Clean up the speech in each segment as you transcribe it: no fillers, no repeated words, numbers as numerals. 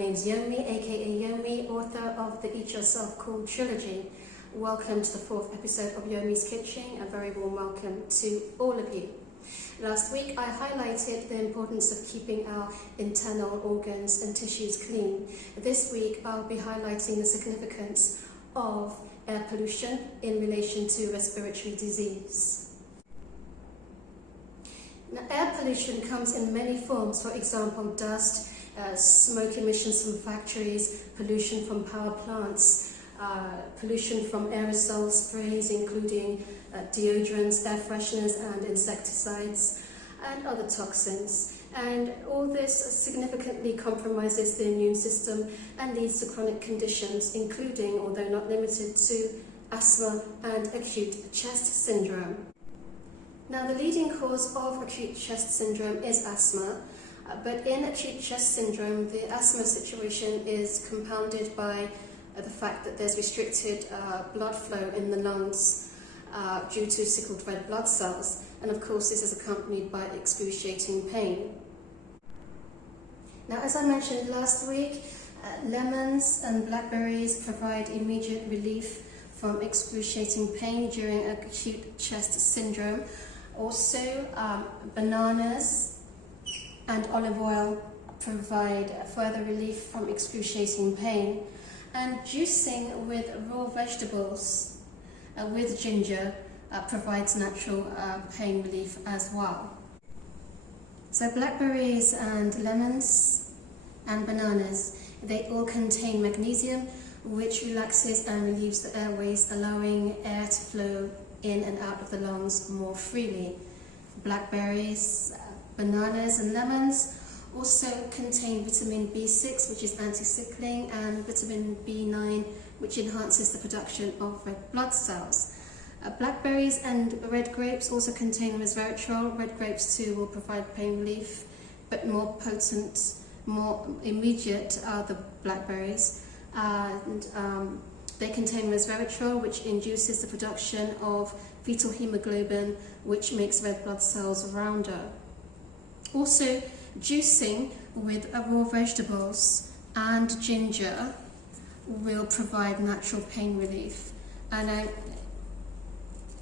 name's Yomi, aka Yomi, author of the Eat Yourself Cool trilogy. Welcome to the 4th episode of YOHMI'S Kitchen. A very warm welcome to all of you. Last week I highlighted the importance of keeping our internal organs and tissues clean. This week I'll be highlighting the significance of air pollution in relation to respiratory disease. Now, air pollution comes in many forms, for example, dust, smoke emissions from factories, pollution from power plants, pollution from aerosol sprays, including deodorants, air fresheners and insecticides, and other toxins. And all this significantly compromises the immune system and leads to chronic conditions, including, although not limited to, asthma and acute chest syndrome. Now, the leading cause of acute chest syndrome is asthma, but in acute chest syndrome, the asthma situation is compounded by the fact that there's restricted blood flow in the lungs due to sickled red blood cells, and of course this is accompanied by excruciating pain. Now, as I mentioned last week, lemons and blackberries provide immediate relief from excruciating pain during acute chest syndrome. Also, bananas and olive oil provide further relief from excruciating pain. And juicing with raw vegetables with ginger provides natural pain relief as well. So blackberries and lemons and bananas, they all contain magnesium, which relaxes and relieves the airways, allowing air to flow in and out of the lungs more freely. Blackberries, bananas and lemons also contain vitamin B6, which is anti-sickling, and vitamin B9, which enhances the production of red blood cells. Blackberries and red grapes also contain resveratrol. Red grapes too will provide pain relief, but more potent, more immediate are the blackberries. They contain resveratrol, which induces the production of fetal hemoglobin, which makes red blood cells rounder. Also, juicing with raw vegetables and ginger will provide natural pain relief. And I'm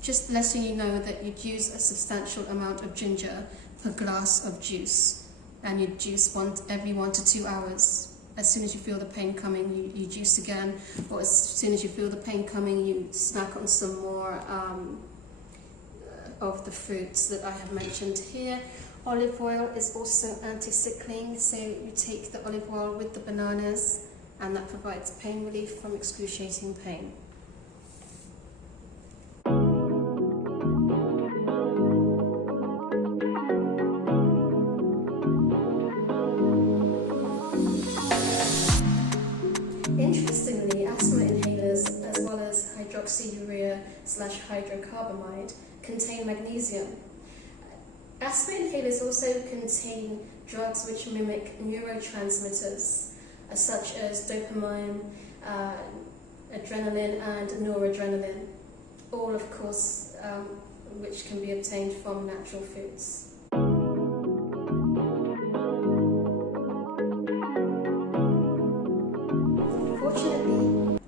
just letting you know that you'd use a substantial amount of ginger per glass of juice, and you'd juice every 1 to 2 hours. As soon as you feel the pain coming, you juice again, or as soon as you feel the pain coming, you snack on some more of the fruits that I have mentioned here. Olive oil is also anti-sickling, so you take the olive oil with the bananas, and that provides pain relief from excruciating pain. Interestingly, asthma inhalers, as well as hydroxyurea/hydrocarbamide, contain magnesium. Asthma inhalers also contain drugs which mimic neurotransmitters, such as dopamine, adrenaline and noradrenaline, all of course which can be obtained from natural foods. Fortunately,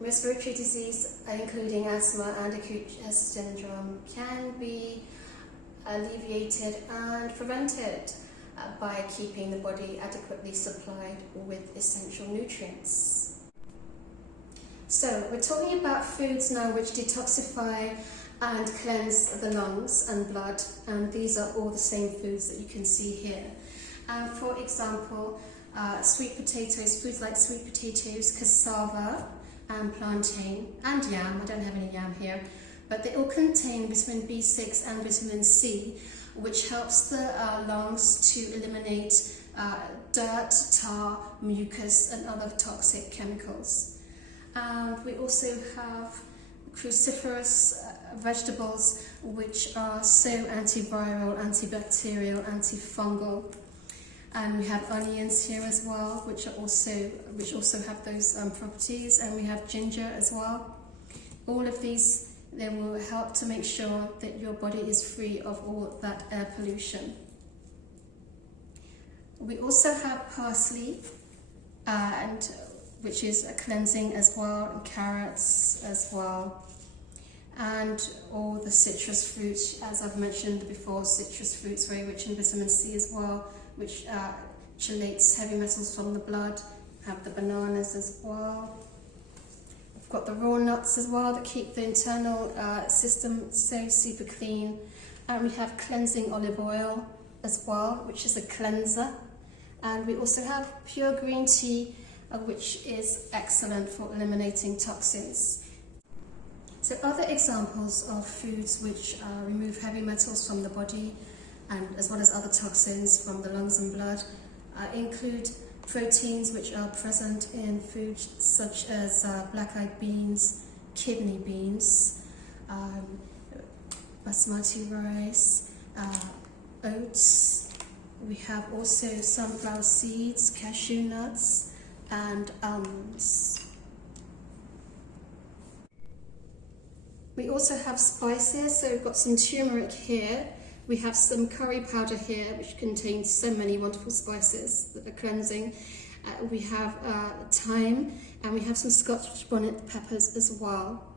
respiratory disease, including asthma and acute chest syndrome, can be alleviated and prevented by keeping the body adequately supplied with essential nutrients. So we're talking about foods now which detoxify and cleanse the lungs and blood, and these are all the same foods that you can see here. For example, sweet potatoes, foods like sweet potatoes, cassava and plantain, and yam. I don't have any yam here, but they all contain vitamin B6 and vitamin C, which helps the lungs to eliminate dirt, tar, mucus and other toxic chemicals. And we also have cruciferous vegetables, which are so antiviral, antibacterial, antifungal. And we have onions here as well, which also have those properties, and we have ginger as well. All of these, they will help to make sure that your body is free of all that air pollution. We also have parsley, and which is a cleansing as well, and carrots as well, and all the citrus fruits, as I've mentioned before. Citrus fruits very rich in vitamin C as well, which chelates heavy metals from the blood. Have the bananas as well. We've got the raw nuts as well that keep the internal system so super clean. And we have cleansing olive oil as well, which is a cleanser. And we also have pure green tea, which is excellent for eliminating toxins. So other examples of foods which remove heavy metals from the body, and as well as other toxins from the lungs and blood, include proteins which are present in foods such as black-eyed beans, kidney beans, basmati rice, oats. We have also sunflower seeds, cashew nuts, and almonds. We also have spices, so we've got some turmeric here. We have some curry powder here, which contains so many wonderful spices that are cleansing. We have thyme, and we have some Scotch bonnet peppers as well.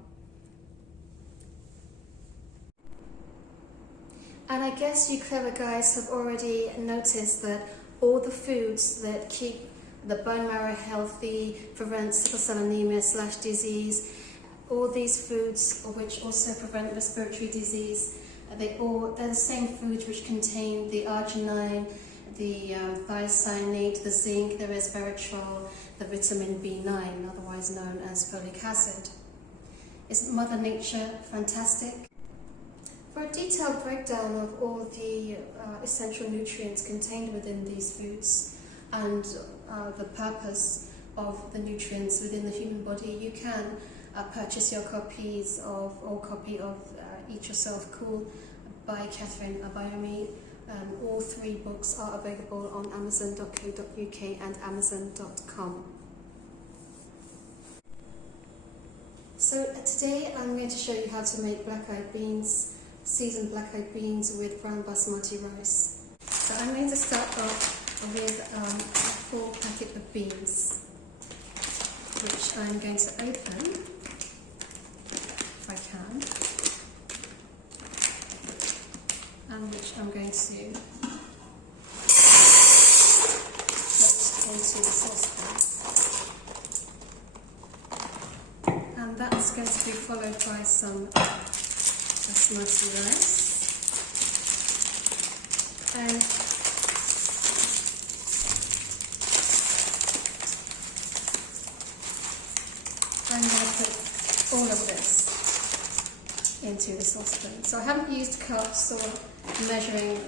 And I guess you clever guys have already noticed that all the foods that keep the bone marrow healthy, prevent sickle cell anemia / disease, all these foods which also prevent respiratory disease, they're the same foods which contain the arginine, the thiocyanate, the zinc, the resveratrol, the vitamin B9, otherwise known as folic acid. Isn't Mother Nature fantastic? For a detailed breakdown of all the essential nutrients contained within these foods and the purpose of the nutrients within the human body, you can purchase your copy of Eat Yourself Cool by Catherine Abayomi. All 3 books are available on amazon.co.uk and amazon.com. So today I'm going to show you how to make black-eyed beans, seasoned black-eyed beans with brown basmati rice. So I'm going to start off with a 4 packet of beans, which I'm going to open if I can, and which I'm going to put into the saucepan. And that's going to be followed by some basmati rice. And I'm going to put all of this into the saucepan. So I haven't used cups or measuring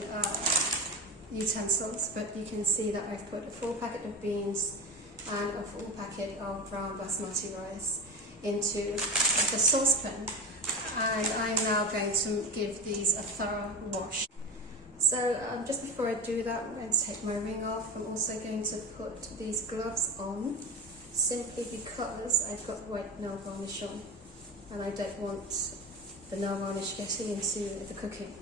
utensils, but you can see that I've put a full packet of beans and a full packet of brown basmati rice into the saucepan. And I'm now going to give these a thorough wash. So just before I do that, I'm going to take my ring off. I'm also going to put these gloves on, simply because I've got white nail varnish on and I don't want the nail varnish getting into the cooking.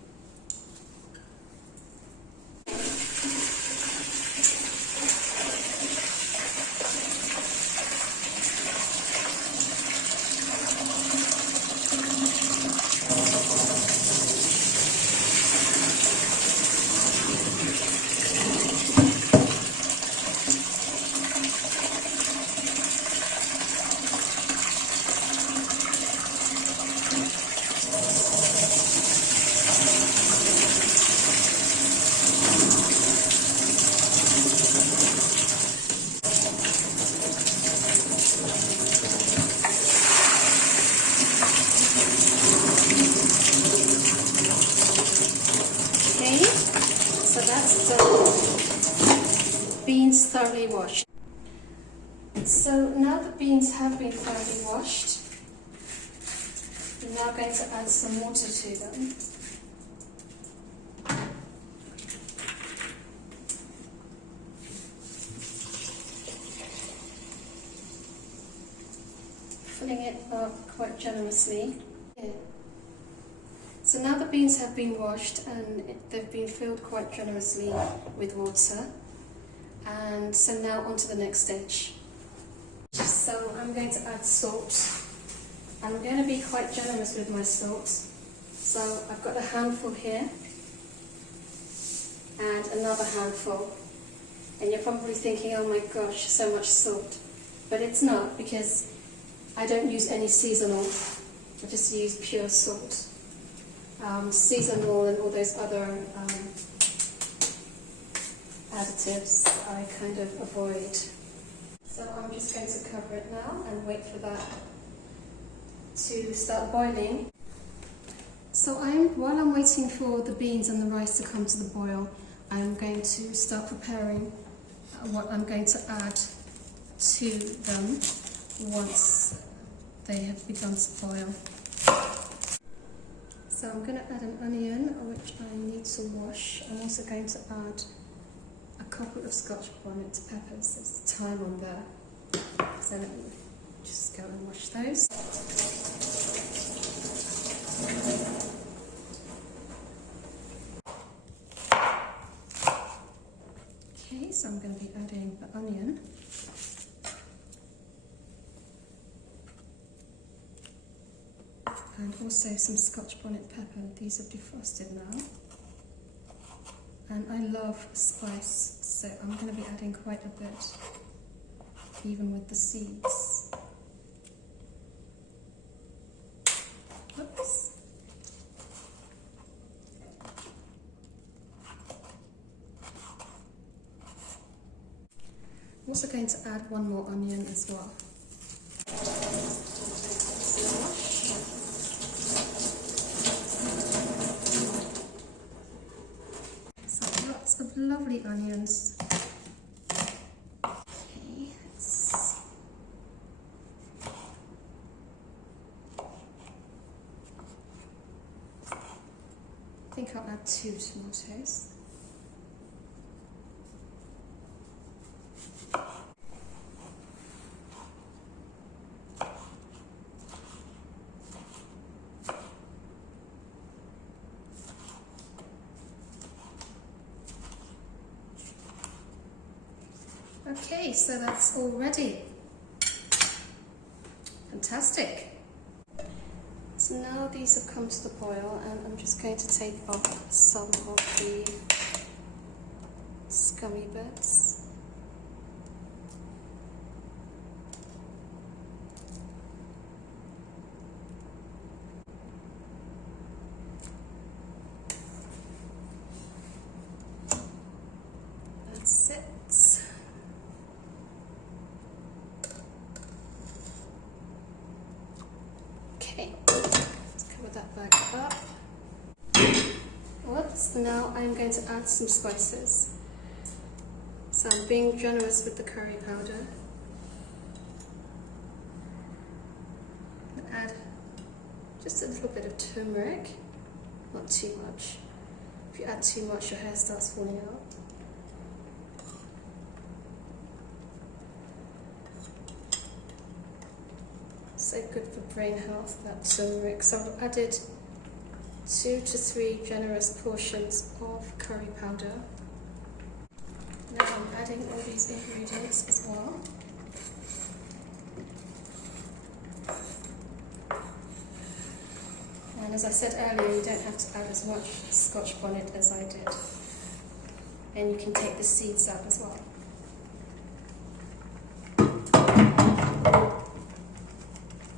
So that's the beans thoroughly washed. So now the beans have been thoroughly washed, I'm now going to add some water to them. Filling it up quite generously. So now the beans have been washed and they've been filled quite generously with water. And so now on to the next stage. So I'm going to add salt. I'm going to be quite generous with my salt. So I've got a handful here and another handful. And you're probably thinking, oh my gosh, so much salt. But it's not, because I don't use any seasonal. I just use pure salt. Seasonal and all those other additives I kind of avoid. So I'm just going to cover it now and wait for that to start boiling. So while I'm waiting for the beans and the rice to come to the boil, I'm going to start preparing what I'm going to add to them once they have begun to boil. So I'm going to add an onion, which I need to wash. I'm also going to add a couple of Scotch bonnet peppers. There's thyme on there. So let me just go and wash those. Okay, so I'm going to be adding the onion. And also some Scotch bonnet pepper. These are defrosted now. And I love spice, so I'm going to be adding quite a bit, even with the seeds. Oops. I'm also going to add one more onion as well. Of lovely onions. Okay, I think I'll add 2 tomatoes. Okay, so that's all ready. Fantastic. So now these have come to the boil, and I'm just going to take off some of the scummy bits. That's it. Okay, let's cover that back up. Whoops, now I'm going to add some spices. So I'm being generous with the curry powder. Add just a little bit of turmeric, not too much. If you add too much, your hair starts falling out. So good for brain health, that turmeric. So I've added 2 to 3 generous portions of curry powder. Now I'm adding all these ingredients as well. And as I said earlier, you don't have to add as much Scotch bonnet as I did. And you can take the seeds out as well.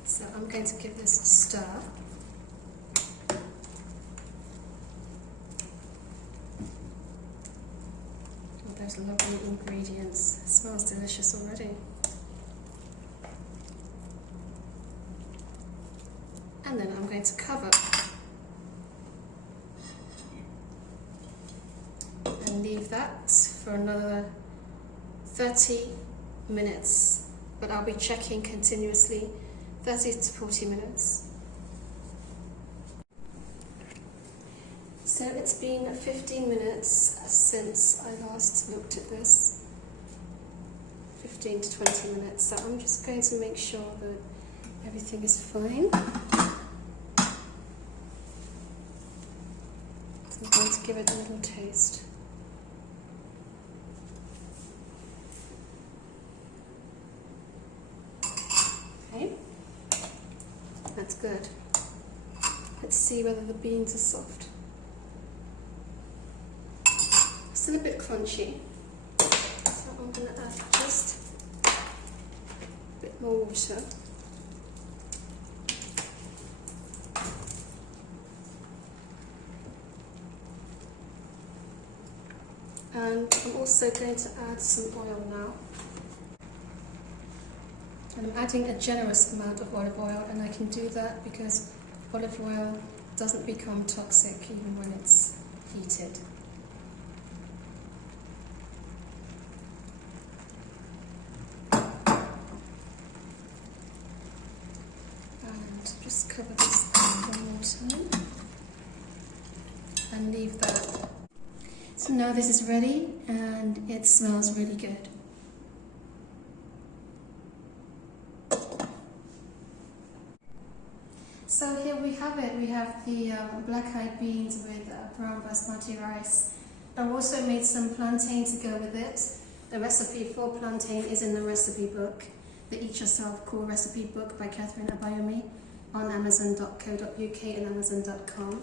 So I'm going to give this a stir. All those lovely ingredients. It smells delicious already. And then I'm going to cover and leave that for another 30 minutes, but I'll be checking continuously 30 to 40 minutes. So it's been 15 minutes since I last looked at this, 15 to 20 minutes, so I'm just going to make sure that everything is fine. So I'm going to give it a little taste. That's good. Let's see whether the beans are soft. Still a bit crunchy, so I'm going to add just a bit more water. And I'm also going to add some oil now. And I'm adding a generous amount of olive oil, and I can do that because olive oil doesn't become toxic even when it's heated. And just cover this one more time and leave that. So now this is ready and it smells really good. So here we have it. We have the black-eyed beans with brown basmati rice. I've also made some plantain to go with it. The recipe for plantain is in the recipe book, the Eat Yourself Cool Recipe Book by Catherine Abayomi on amazon.co.uk and amazon.com.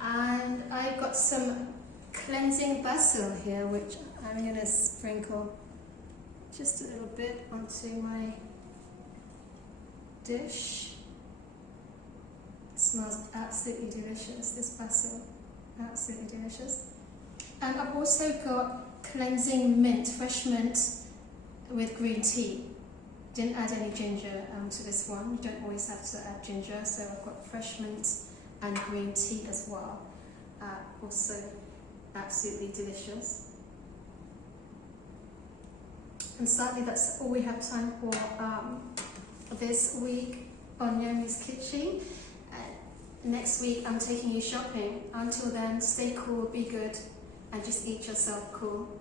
And I've got some cleansing basil here, which I'm going to sprinkle just a little bit onto my dish. It smells absolutely delicious, this basil, absolutely delicious. And I've also got cleansing mint, fresh mint with green tea. Didn't add any ginger to this one. You don't always have to add ginger, so I've got fresh mint and green tea as well. Also absolutely delicious. And sadly that's all we have time for this week on YOHMI'S Kitchen. Next week I'm taking you shopping. Until then, stay cool, be good, and just eat yourself cool.